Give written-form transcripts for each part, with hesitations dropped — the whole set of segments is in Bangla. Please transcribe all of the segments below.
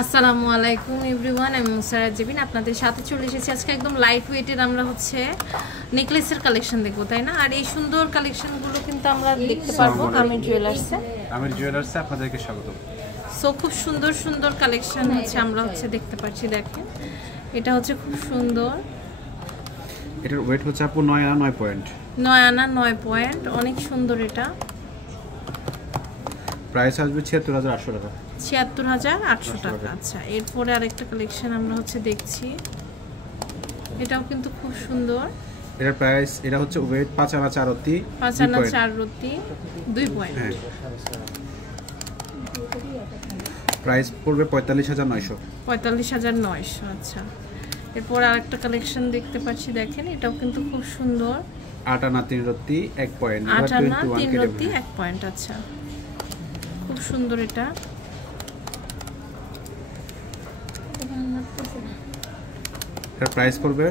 আসসালামু আলাইকুম এভরিওয়ান, আমি মুসারাত জেবিন আপনাদের সাথে চলে এসেছি। আজকে একদম লাইট ওয়েটের আমরা হচ্ছে নেকলেসের কালেকশন দেখবো, তাই না? আর এই সুন্দর কালেকশনগুলো কিন্তু আমরা দেখতে পারবো আমির জুয়েলার্সে। আপনাদেরকে স্বাগত। সো খুব সুন্দর সুন্দর কালেকশন হচ্ছে আমরা হচ্ছে দেখতে পাচ্ছি। দেখেন, এটা হচ্ছে খুব সুন্দর। এটার ওয়েট হচ্ছে আপু 9 আনা 9 পয়েন্ট। 9 আনা 9 পয়েন্ট, অনেক সুন্দর। এটা প্রাইস আসবে ৭৬৮০০ টাকা। ৭৬৮০০ টাকা। আচ্ছা, এরপরে আরেকটা কালেকশন আমরা হচ্ছে দেখছি, এটাও কিন্তু খুব সুন্দর। এটার প্রাইস, এটা হচ্ছে ওয়েট 5 আনা 4 রতি, 5 আনা 4 রতি 2 পয়েন্ট। হ্যাঁ, প্রাইস পড়বে ৪৫৯০০। ৪৫৯০০। আচ্ছা, এরপর আরেকটা কালেকশন দেখতে পাচ্ছি। দেখেন, এটাও কিন্তু খুব সুন্দর। 8 আনা 3 রতি 1 পয়েন্ট। 8 আনা 3 রতি 1 পয়েন্ট। আচ্ছা, খুব সুন্দর। এটা এর প্রাইস পড়বে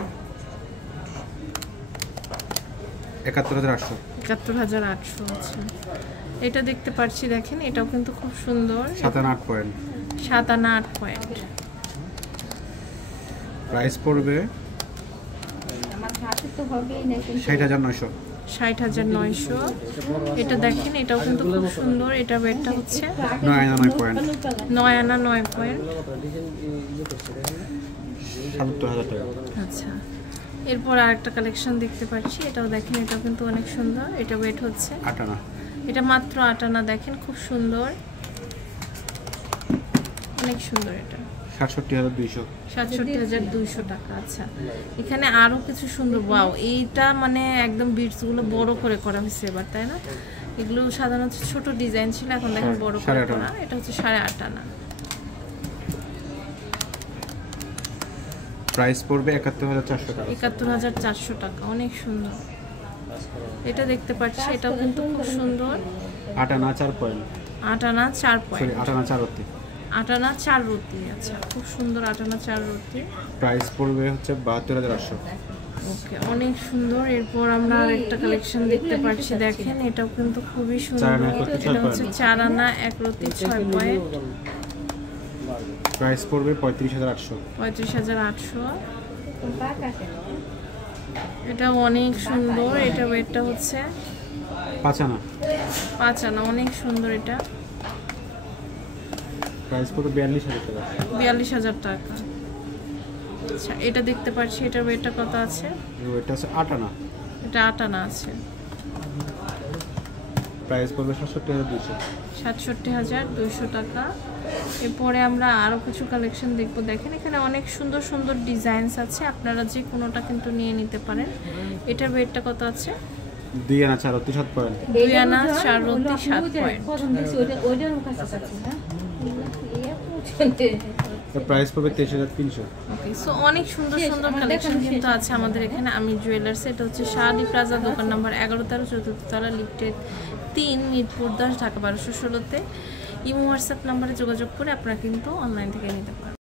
৭১৮০০। ৭১৮০০। আচ্ছা, এটা দেখতে পাচ্ছি। দেখেন, এটাও কিন্তু খুব সুন্দর। 7 আনা 8 পয়েন্ট। 7 আনা 8 পয়েন্ট। প্রাইস পড়বে ৬০৯০০। ৬০৯০০। এটা দেখেন, এটাও কিন্তু খুব সুন্দর। এটা ওয়েটটা হচ্ছে 9 আনা 9 পয়েন্ট। 9 আনা 9 পয়েন্ট। ৭৭০০০ টাকা। আচ্ছা, এরপর আরেকটা কালেকশন দেখতে পাচ্ছি। এটাও দেখেন, এটাও কিন্তু অনেক সুন্দর। এটা ওয়েট হচ্ছে 8 আনা। এটা মাত্র 8 আনা। দেখেন, খুব সুন্দর, অনেক সুন্দর। এটা ৬৭২০০। ৬৭২০০ টাকা। আচ্ছা, এখানে আরো কিছু সুন্দর। ওয়াও, এইটা মানে একদম বিটসগুলো বড় করে করা হয়েছে এবার, তাই না? এগুলো সাধারণত ছোট ডিজাইন ছিল, এখন দেখেন বড় করে করা। এটা হচ্ছে 8.5 আনা। প্রাইস পড়বে ৭১৪০০ টাকা। ৭১৪০০ টাকা, অনেক সুন্দর। এটা দেখতে পাচ্ছি, এটাও কিন্তু খুব সুন্দর। 8 আনা 4 পয়েন্ট। 8 আনা 4 পয়েন্ট। 8 আনা 4 রতি। 8 আনা 4 রতি। আচ্ছা, খুব সুন্দর। 8 আনা 4 রতি। প্রাইস পড়বে হচ্ছে ৭২৮০০। ওকে, অনেক সুন্দর। এরপর আমরা আরেকটা কালেকশন দেখতে পাচ্ছি। দেখেন, এটাও কিন্তু খুবই সুন্দর। এটা হচ্ছে 4 আনা 1 রতি 6 পয়েন্ট। প্রাইস পড়বে ৩৫৮০০। ৩৫৮০০। এটা অনেক সুন্দর। এটা ওয়েটটা হচ্ছে 5 আনা। 5 আনা, অনেক সুন্দর। এটা প্রাইস পড়বে ৪২০০০ টাকা। ৪২০০০ টাকা। আচ্ছা, এটা দেখতে পাচ্ছি। এটার ওয়েটটা কত আছে? এটা হচ্ছে 8 আনা। এটা 8 আনা আছে। প্রাইস পড়বে ৬৭২০০। ৬৭২০০ টাকা। এরপরে আমরা আরও কিছু কালেকশন দেখব। দেখেন, এখানে অনেক সুন্দর সুন্দর ডিজাইনস আছে, আপনারা যে কোনোটা কিন্তু নিয়ে নিতে পারেন। এটার ওয়েটটা কত আছে? 2 আনা 4 রতি 7 পয়েন্ট। 2 আনা 4 রতি 7 পয়েন্ট। প্রাইস পড়বে ২৩৩০০। ওকে, সো অনেক সুন্দর সুন্দর কালেকশন কিন্তু আছে আমাদের এখানে আমির জুয়েলার্স। এটা হচ্ছে শাহালি প্লাজা, দোকান নাম্বার 11-13, 4th তলা, লিফটেড 3, মিরপুর 10, ঢাকা 1216-তে। ইমো হোয়াটসঅ্যাপ নাম্বারে যোগাযোগ করে আপনারা কিন্তু অনলাইন থেকে নিতে পারেন।